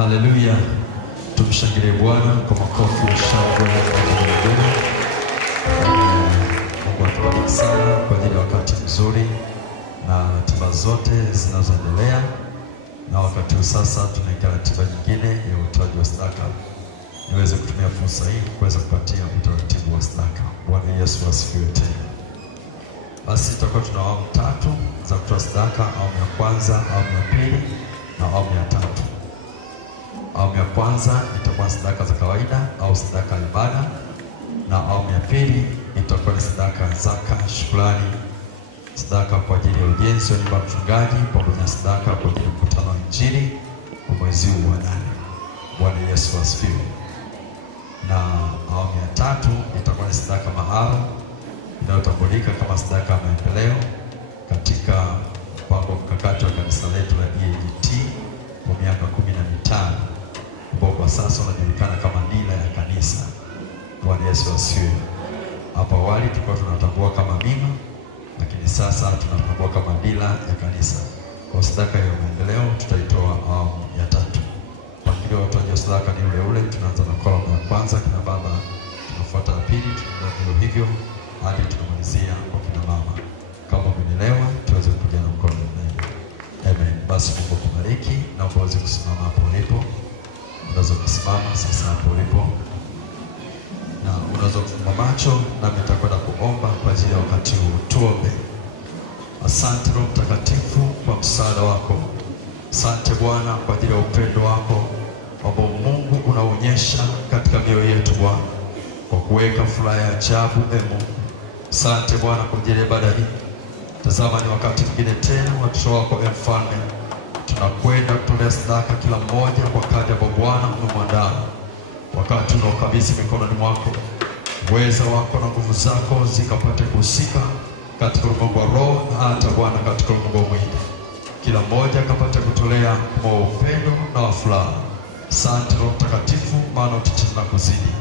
Haleluya. Tumshangilie Bwana kwa makofi ya shangwe na vigelegele. Mungu atubariki sana kwa ajili ya wakati mzuri na ratiba zote zinazoendelea. Na wakati huu sasa tunaingia ratiba nyingine ya utoaji wa sadaka. Niweze kutumia fursa hii kuweza kupatia utaratibu wa sadaka. Bwana Yesu asifiwe tena. Basi tutakuwa tuna awamu tatu za kutoa sadaka: awamu ya kwanza, awamu ya pili na awamu ya tatu. Awamu ya kwanza itakuwa sadaka za kawaida au sadaka ya ibada, na awamu ya pili itakuwa ni sadaka ya zaka, shukrani, sadaka kwa ajili ya ujenzi wa nyumba ya mchungaji, pamoja na sadaka kwa ajili ya mkutano wa Injili wa mwezi huu wa 8. Bwana Yesu asifiwe. Na awamu ya tatu itakuwa ni sadaka maalum inayotambulika kama sadaka ya maendeleo katika mpango mkakati wa kanisa letu la EAGT kwa miaka 15 ambao kwa sasa unajulikana kama dira ya kanisa. Bwana Yesu asifiwe. Hapo awali tulikuwa tunatambua kama bima, lakini sasa tunatambua kama dira ya kanisa. Kwa sadaka ya maendeleo tutaitoa awamu ya tatu. Mpangilio wa utoaji wa sadaka ni ule ule. Tunaanza na kolamu ya kwanza kina baba, tunafuata ya pili, tunaendelea hivyo hadi tunamalizia kwa kina mama. Kama umenielewa, tuweze kuja na mkono mbele. Amen. Basi Mungu akubariki na uweze kusimama hapo ulipo. Unaweza kusimama sasa hapo ulipo. Na unaweza kufumba macho na nitakwenda kuomba kwa ajili ya wakati huu. Tuombe. Asante Roho Mtakatifu kwa msaada wako. Asante Bwana kwa ajili ya upendo wako ambao Mungu unaonyesha katika mioyo yetu Bwana, kwa kuweka furaha ya ajabu Mungu. Asante Bwana kwa ajili ya ibada hii. Tazama ni wakati mwingine tena watoto wako Mfalme, tunakwenda kutolea sadaka kila mmoja kwa kadri ambavyo Bwana umemwandaa. Wakati unaokabidhi mikononi mwako, uweza wako na nguvu zako zikapate kuhusika katika ulimwengu wa roho na hata Bwana katika ulimwengu wa mwili. Kila mmoja akapate kutolea kwa upendo na furaha. Asante Roho Mtakatifu, maana utacheza na kuzidi.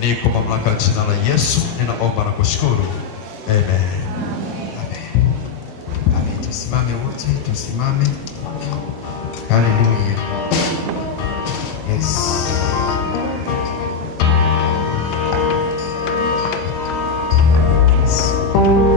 Ni kwa mamlaka ya jina la Yesu ninaomba na kushukuru. Amen. Amen. Amen. Tusimame wote, tusimame. Haleluya. Yes. Oh,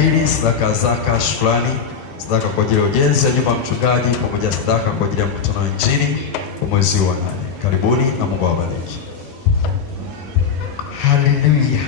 pili, sadaka ya zaka, shukrani, sadaka kwa ajili ya ujenzi wa nyumba ya mchungaji, pamoja na sadaka kwa ajili ya mkutano wa Injili kwa mwezi wa 8. Karibuni na Mungu awabariki. Haleluya.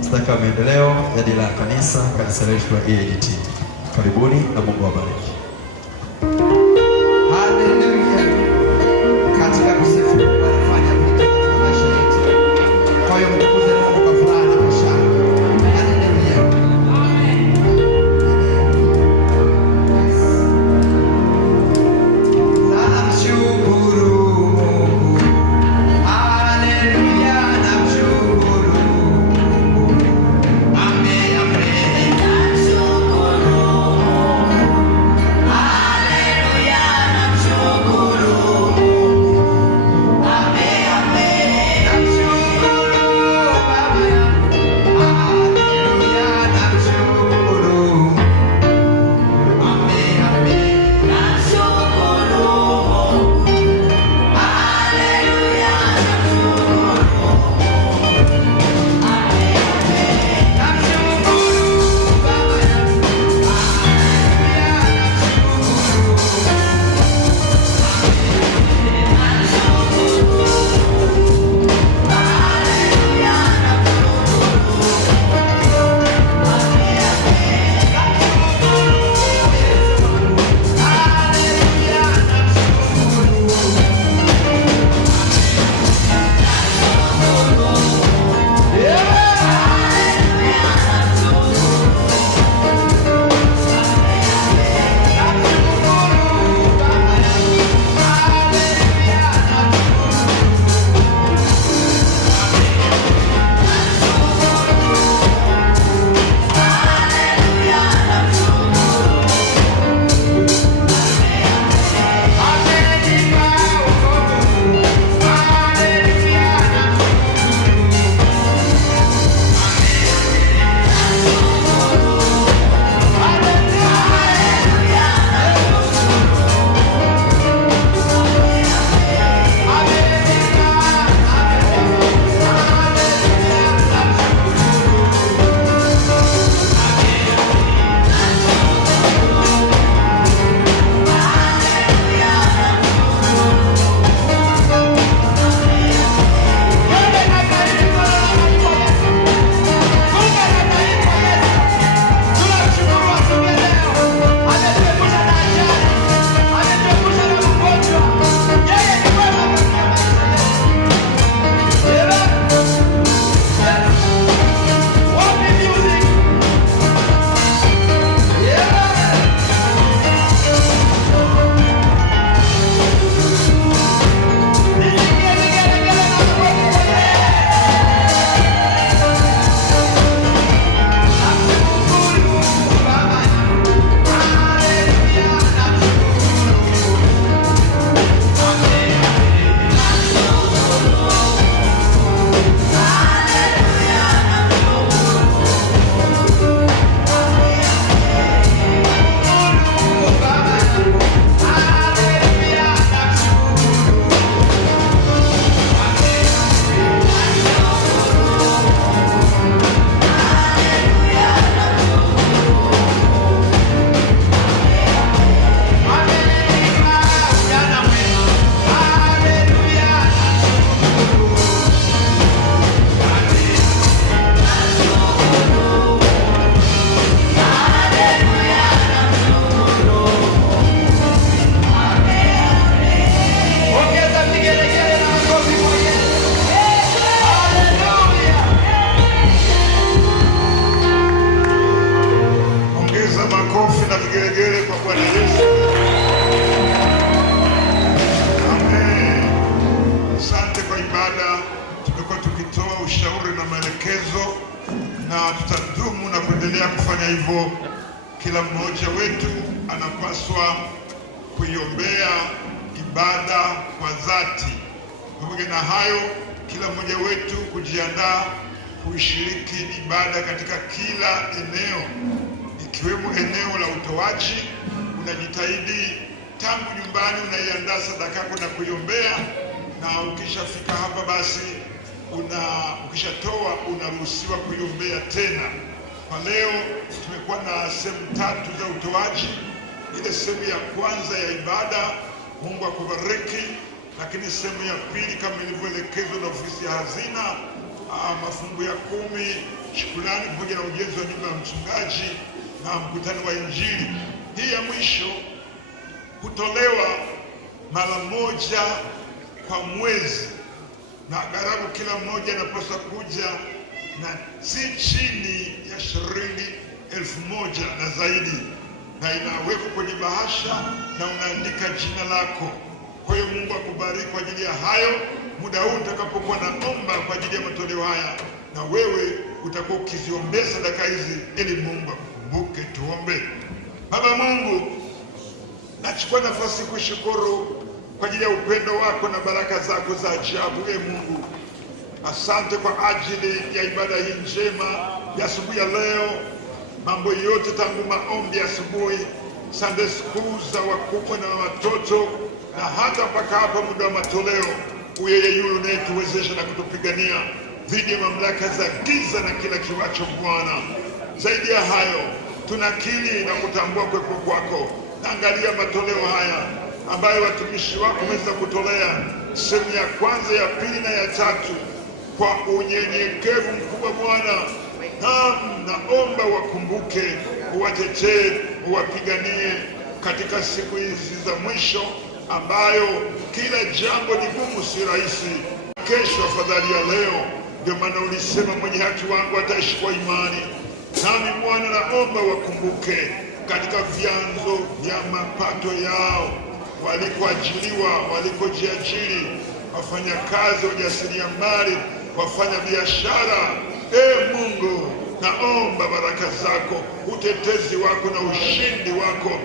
sadaka ya maendeleo ya dira ya kanisa letu la EAGT. Karibuni na Mungu awabariki. Haleluya. Katika kusifu wanafanya vitu katika maisha yetu. Kwa hiyo mtukuze Mungu kwa furaha na shangwe. Haleluya. Amen. Namshukuru Mungu. Haleluya, namshukuru Mungu. Amen, amen. Namshukuru Mungu. hivyo, kila mmoja wetu anapaswa kuiombea ibada kwa dhati. Pamoja na hayo, kila mmoja wetu kujiandaa kuishiriki ibada katika kila eneo, ikiwemo eneo la utoaji. Unajitahidi tangu nyumbani, unaiandaa sadaka yako na kuiombea, na ukishafika hapa basi ukishatoa unaruhusiwa kuiombea tena. Kwa leo tumekuwa na sehemu 3 za utoaji. Ile sehemu ya kwanza ya ibada, Mungu akubariki, lakini sehemu ya pili kama ilivyoelekezwa na ofisi ya hazina, mafungu ya 10, shukrani pamoja na ujenzi wa nyumba ya mchungaji na mkutano wa Injili. Hii ya mwisho kutolewa mara moja kwa mwezi, na gharamu kila mmoja anapaswa kuja na si chini ya shilingi 1,000 na zaidi, na inawekwa kwenye bahasha na unaandika jina lako. Kwa hiyo Mungu akubariki kwa ajili ya hayo. Muda huu utakapokuwa naomba kwa ajili ya matoleo haya, na wewe utakuwa ukiziombea sadaka hizi ili Mungu akukumbuke. Tuombe. Baba Mungu, nachukua nafasi kushukuru kwa ajili ya upendo wako na baraka zako za ajabu. Mungu, asante kwa ajili ya ibada hii njema ya asubuhi ya leo. Mambo yote tangu maombi asubuhi, Sunday school za wakubwa na watoto, na hata mpaka hapa muda wa matoleo, uyeye yule unayetuwezesha na kutupigania dhidi ya mamlaka za giza na kila kiwacho Bwana. Zaidi ya hayo, tunakiri na kutambua kuwepo kwako. Naangalia matoleo haya ambayo watumishi wako wameweza kutolea sehemu ya kwanza, ya pili na ya 3 kwa unyenyekevu mkubwa Bwana. Naomba wakumbuke, uwatetee, uwapiganie katika siku hizi za mwisho ambayo kila jambo ni gumu, si rahisi. Kesho afadhali ya leo, ndio maana ulisema mwenye haki wangu ataishi kwa imani. Nami Bwana naomba wakumbuke katika vyanzo vya mapato yao, walikoajiriwa, walikojiajiri, wafanyakazi, wajasiriamali, wafanya biashara. Mungu, naomba baraka zako, utetezi wako na ushindi wako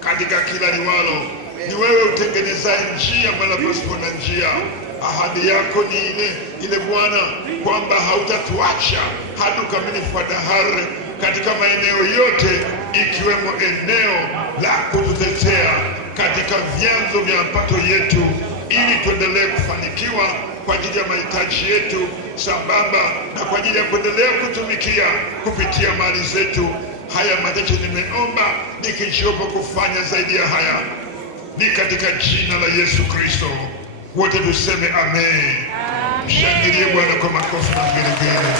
katika kila liwalo. Ni wewe utengenezaye njia mahali pasipo na njia. Ahadi yako ni ile Bwana, kwamba hautatuacha hadi ukamilifu wa dahari katika maeneo yote, ikiwemo eneo la kututetea katika vyanzo vya mapato yetu, ili tuendelee kufanikiwa kwa ajili ya mahitaji yetu sambamba na kwa ajili ya kuendelea kutumikia kupitia mali zetu. Haya machache nimeomba nikijiopa kufanya zaidi ya haya, ni katika jina la Yesu Kristo. Wote tuseme amen. Mshangilie Bwana kwa makofi na vigelegele.